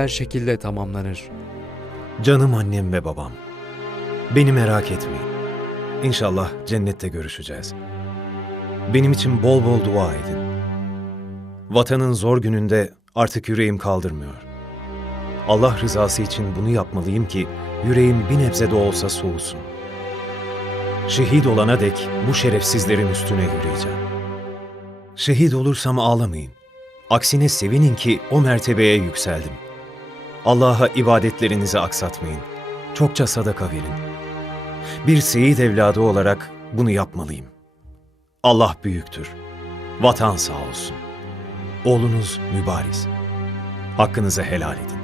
her şekilde tamamlanır. Canım annem ve babam. Beni merak etmeyin. İnşallah cennette görüşeceğiz. Benim için bol bol dua edin. Vatanın zor gününde artık yüreğim kaldırmıyor. Allah rızası için bunu yapmalıyım ki yüreğim bir nebze de olsa soğusun. Şehit olana dek bu şerefsizlerin üstüne yürüyeceğim. Şehit olursam ağlamayın. Aksine sevinin ki o mertebeye yükseldim. Allah'a ibadetlerinizi aksatmayın. Çokça sadaka verin. Bir seyit evladı olarak bunu yapmalıyım. Allah büyüktür. Vatan sağ olsun. Oğlunuz mübariz. Hakkınızı helal edin.